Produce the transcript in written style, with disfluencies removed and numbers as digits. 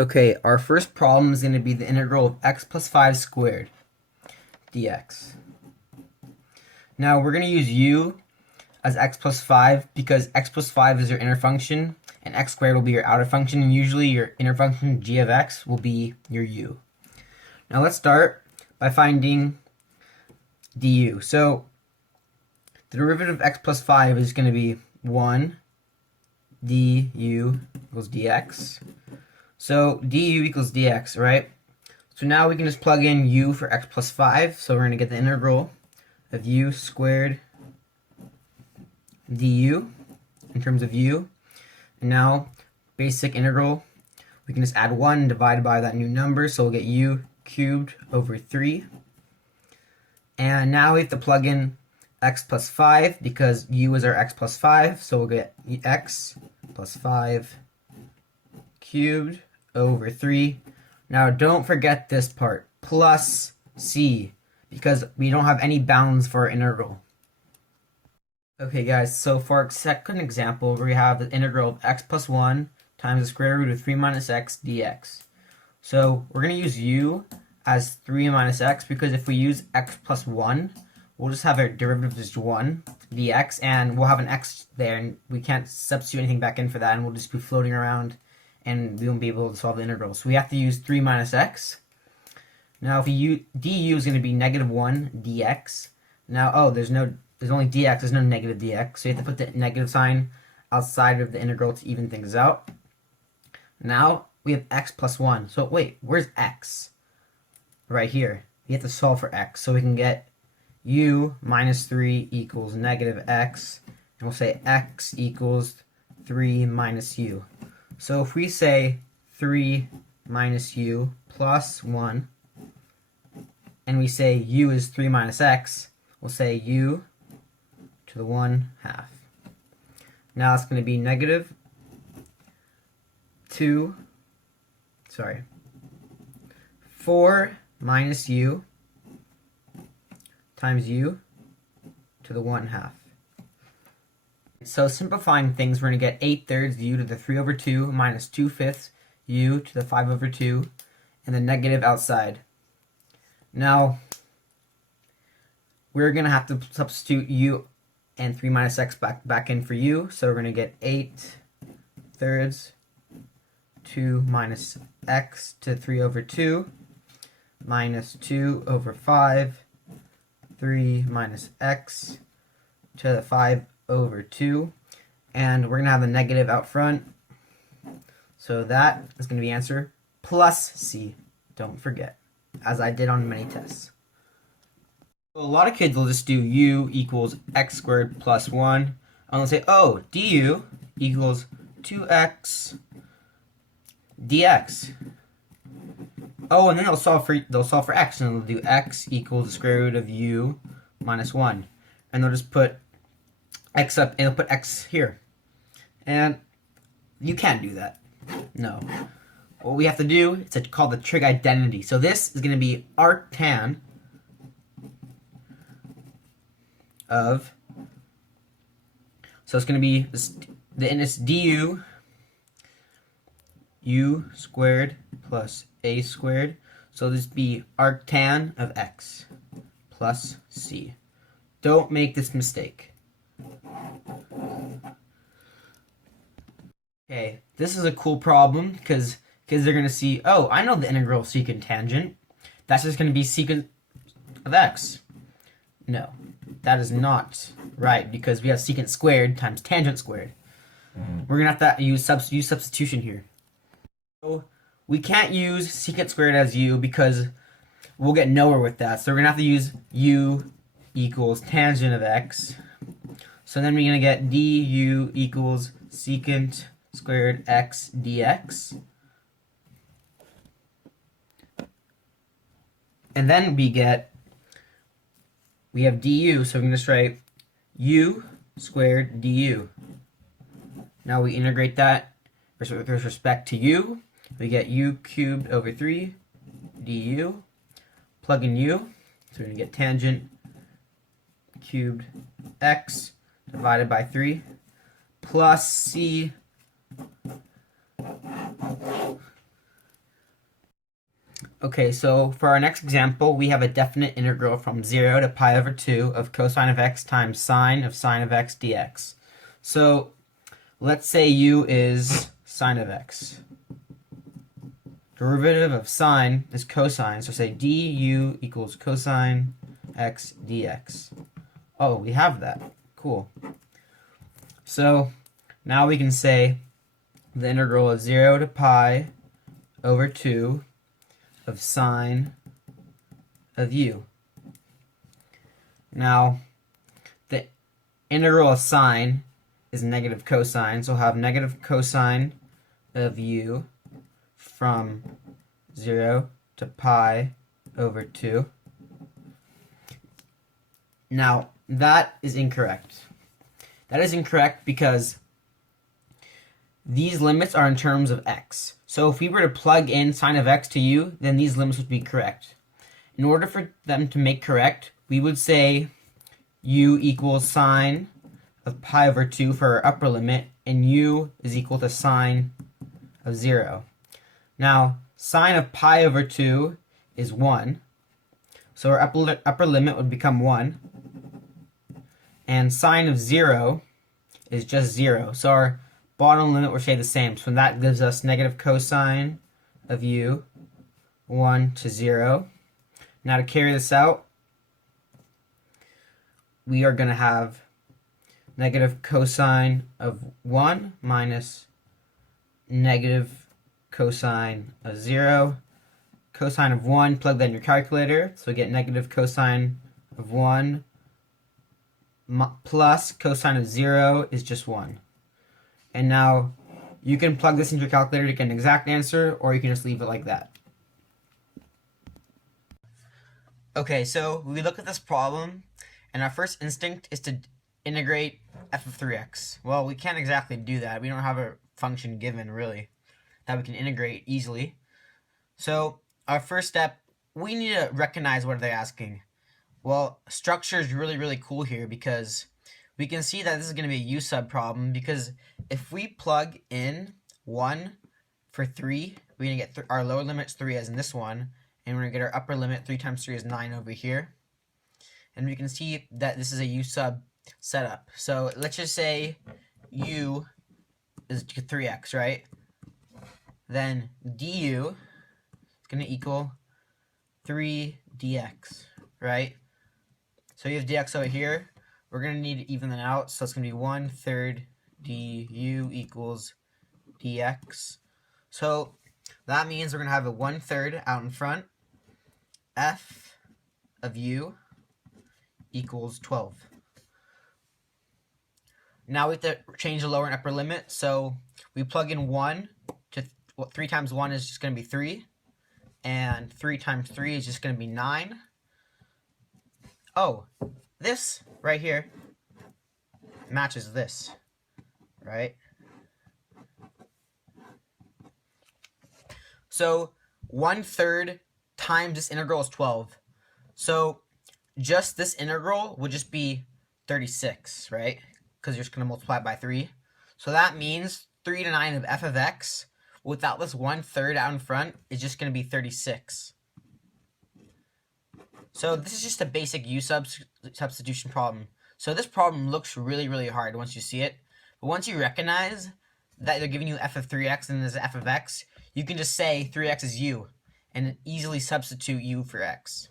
Okay, our first problem is going to be the integral of x plus 5 squared dx. Now we're going to use u as x plus 5 because x plus 5 is your inner function and x squared will be your outer function, and usually your inner function g of x will be your u. Now let's start by finding du. So the derivative of x plus 5 is going to be 1 du equals dx. So du equals dx, right? So now we can just plug in u for x plus 5. So we're going to get the integral of u squared du in terms of u. And now, basic integral, we can just add 1 divided by that new number. So we'll get u cubed over 3. And now we have to plug in x plus 5 because u is our x plus 5. So we'll get x plus 5 cubed over 3. Now don't forget this part, plus c, because we don't have any bounds for our integral. Okay guys, so for our second example, we have the integral of x plus 1 times the square root of 3 minus x dx. So we're going to use u as 3 minus x because if we use x plus 1, we'll just have our derivative as 1 dx, and we'll have an x there, and we can't substitute anything back in for that, and we'll just be floating around and we won't be able to solve the integral. So we have to use 3 minus x. Now if we use du is going to be negative 1 dx. Now, there's only dx, there's no negative dx, so you have to put the negative sign outside of the integral to even things out. Now we have x plus 1. So wait, where's x? Right here. We have to solve for x. So we can get u minus 3 equals negative x, and we'll say x equals 3 minus u. So if we say 3 minus u plus 1, and we say u is 3 minus x, we'll say u to the 1/2. Now it's going to be negative 4 minus u times u to the 1/2. So simplifying things, we're going to get 8/3 u to the 3 over 2 minus 2/5 u to the 5 over 2, and the negative outside. Now, we're going to have to substitute u and 3 minus x back in for u, so we're going to get 8/3 2 minus x to 3 over 2 minus 2 over 5, 3 minus x to the 5 over 2, and we're going to have the negative out front, so that is going to be answer plus c, don't forget, as I did on many tests. So a lot of kids will just do u equals x squared plus 1, and they'll say, oh, du equals 2x dx. Oh, and then they'll solve for x, and they'll do x equals the square root of u minus 1, and they'll just put x up, and they'll put x here. And you can't do that. No. What we have to do is called the trig identity. So this is going to be arctan of, so it's going to be it's du u squared plus a squared. So this be arctan of x plus c. Don't make this mistake. Okay, this is a cool problem because kids are going to see, oh, I know the integral of secant tangent. That's just going to be secant of x. No, that is not right because we have secant squared times tangent squared. We're going to have to use substitution here. So we can't use secant squared as u because we'll get nowhere with that. So we're going to have to use u equals tangent of x. So then we're going to get du equals secant squared x dx. And then we have du, so we can just write u squared du. Now we integrate that with respect to u. We get u cubed over 3 du. Plug in u, so we're going to get tangent cubed x divided by 3 plus c Okay, so for our next example, we have a definite integral from 0 to pi over 2 of cosine of x times sine of x dx. So let's say u is sine of x. Derivative of sine is cosine, so say du equals cosine x dx. Oh, we have that. Cool. So now we can say the integral of 0 to pi over 2 of sine of u. Now, the integral of sine is negative cosine, so we'll have negative cosine of u from 0 to pi over 2. Now, that is incorrect. That is incorrect because these limits are in terms of x. So if we were to plug in sine of x to u, then these limits would be correct. In order for them to make correct, we would say u equals sine of pi over 2 for our upper limit, and u is equal to sine of 0. Now, sine of pi over 2 is 1, so our upper limit would become 1, and sine of 0 is just 0, so our bottom limit will stay the same. So that gives us negative cosine of u, 1 to 0. Now to carry this out, we are going to have negative cosine of 1 minus negative cosine of 0. Cosine of 1, plug that in your calculator, so we get negative cosine of 1 plus cosine of 0 is just 1. And now you can plug this into your calculator to get an exact answer, or you can just leave it like that. Okay, so we look at this problem, and our first instinct is to integrate f of 3x. Well, we can't exactly do that. We don't have a function given, really, that we can integrate easily. So our first step, we need to recognize what they're asking. Well, structure is really, really cool here because we can see that this is going to be a u sub problem, because if we plug in 1 for 3, we're going to get our lower limit's 3 as in this one, and we're going to get our upper limit 3 times 3 is 9 over here. And we can see that this is a u sub setup. So let's just say u is 3x, right? Then du is going to equal 3 dx, right? So you have dx over here. We're going to need to even that out, so it's going to be 1/3 du equals dx. So that means we're going to have a 1/3 out in front. F of u equals 12. Now we have to change the lower and upper limit, so we plug in 1 to 3 times 1 is just going to be 3, and 3 times 3 is just going to be 9. Oh, this right here matches this, right? So 1/3 times this integral is 12. So just this integral would just be 36, right? Because you're just going to multiply it by 3. So that means 3 to 9 of f of x without this 1/3 out in front is just going to be 36. So this is just a basic u substitution problem. So this problem looks really, really hard once you see it. But once you recognize that they're giving you f of 3x and there's f of x, you can just say 3x is u and easily substitute u for x.